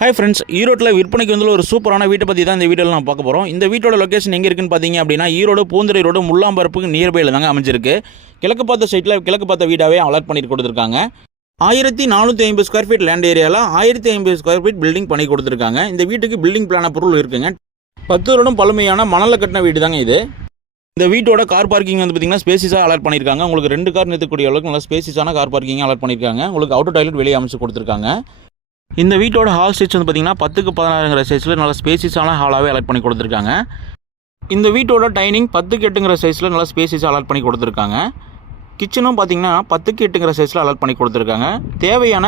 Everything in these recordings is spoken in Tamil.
ஹாய் ஃப்ரெண்ட்ஸ், ஈரோட்டில் விற்பனைக்கு வந்து ஒரு சூப்பரான வீட்டை பற்றி தான் இந்த வீடியோவில் நான் பார்க்க போகிறோம். இந்த வீட்டோட லொக்கேஷன் எங்கே இருக்குன்னு பார்த்தீங்க அப்படின்னா, ஈரோடு பூந்துரை ரோடு முள்ளாம்பரப்புக்கு நியர்பையில் தாங்க அமைஞ்சிருக்கு. கிழக்கு பார்த்த சைட்டில் கிழக்கு பார்த்த வீடாகவே அலாட் பண்ணிட்டு கொடுத்துருக்காங்க. 1450 ஸ்கொயர் ஃபீட் லேண்ட் ஏரியாவில் 1050 ஸ்கொயர் ஃபீட் பில்டிங் பண்ணி கொடுத்துருக்காங்க. இந்த வீட்டுக்கு பில்டிங் பிளான பொருள் இருக்குங்க. 10 வருடம் பழமையான மணலில் கட்டின வீடு தாங்க இது. இந்த வீட்டோட கார் பார்க்கிங் வந்து பார்த்தீங்கன்னா ஸ்பேசிஸாக அலாட் பண்ணியிருக்காங்க. உங்களுக்கு 2 கார் நிறுத்தக்கூடிய அளவுக்கு நல்லா ஸ்பேசிஸான கார் பார்க்கிங் அலாட் பண்ணியிருக்காங்க. உங்களுக்கு அவுட்டர் டாய்லெட் வெளியே அமைச்சு கொடுத்துருக்காங்க. இந்த வீட்டோட ஹால் சைஸ் வந்து பார்த்திங்கன்னா 10க்கு 16ங்கிற சைஸில் நல்ல ஸ்பேசிஸான ஹாலாகவே அலாட் பண்ணி கொடுத்துருக்காங்க. இந்த வீட்டோட டைனிங் 10க்கு 8ங்கிற சைஸில் நல்லா ஸ்பேசிஸாக அலாட் பண்ணி கொடுத்துருக்காங்க. கிச்சனும் பார்த்திங்கன்னா 10க்கு 8ங்கிற சைஸில் அலாட் பண்ணி கொடுத்துருக்காங்க. தேவையான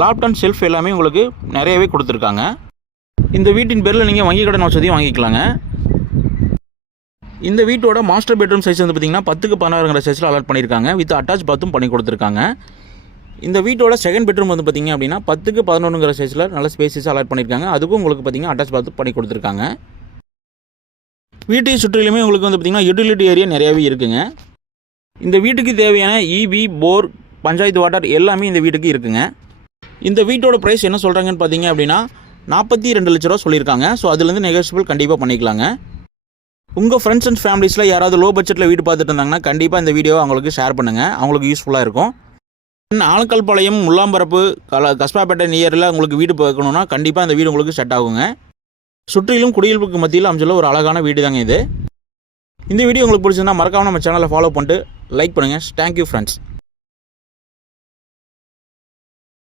லேப்டாப் அண்ட் ஷெல்ஃப் எல்லாமே உங்களுக்கு நிறையவே கொடுத்துருக்காங்க. இந்த வீட்டின் பேரில் நீங்கள் வங்கி கடன் வசதியும் வாங்கிக்கலாங்க. இந்த வீட்டோட மாஸ்டர் பெட்ரூம் சைஸ் வந்து பார்த்திங்கன்னா 10க்கு 16ங்கிற சைஸில் அலாட் பண்ணியிருக்காங்க. வித் அட்டாச் பாத்தும் பண்ணி கொடுத்துருக்காங்க. இந்த வீட்டோட செகண்ட் பெட்ரூம் வந்து பார்த்திங்க அப்படின்னா 10க்கு 11ங்கிற சைஸில் நல்ல ஸ்பேஸஸ் அலாட் பண்ணியிருக்காங்க. அதுக்கும் உங்களுக்கு பார்த்திங்கன்னா அட்டாச் பாத் பண்ணி கொடுத்துருக்காங்க. வீட்டை சுற்றிலுமே உங்களுக்கு வந்து பார்த்திங்கன்னா யூட்டிலிட்டி ஏரியா நிறையாவே இருக்குங்க. இந்த வீட்டுக்கு தேவையான இபி, போர், பஞ்சாயத்து வாட்டர் எல்லாமே இந்த வீட்டுக்கு இருக்குங்க. இந்த வீட்டோட ப்ரைஸ் என்ன சொல்கிறாங்கன்னு பார்த்தீங்க அப்படின்னா 42 லட்ச ரூபா சொல்லியிருக்காங்க. ஸோ அதுலேருந்து நெகோஷியபிள் கண்டிப்பாக பண்ணிக்கலாங்க. உங்கள் ஃப்ரெண்ட்ஸ் அண்ட் ஃபேமிலிஸில் யாராவது லோ பட்ஜெட்டில் வீடு பார்த்துட்டு இருந்தாங்கன்னா கண்டிப்பாக இந்த வீடியோவை அவங்களுக்கு ஷேர் பண்ணுங்கள். அவங்களுக்கு யூஸ்ஃபுல்லாக இருக்கும். ஆலக்கல்பாளையம், முள்ளாம்பரப்பு, கஸ்பாப்பேட்டை நியரில் உங்களுக்கு வீடு பார்க்கணுன்னா கண்டிப்பாக இந்த வீடு உங்களுக்கு செட் ஆகுங்க. சுற்றிலும் குடியிருப்புக்கு மத்தியில் அமைச்சுள்ள ஒரு அழகான வீடு தாங்க இது. இந்த வீடியோ உங்களுக்கு பிடிச்சிருந்தா மறக்காம நம்ம சேனலை ஃபாலோ பண்ணிட்டு லைக் பண்ணுங்கள். Thank you friends.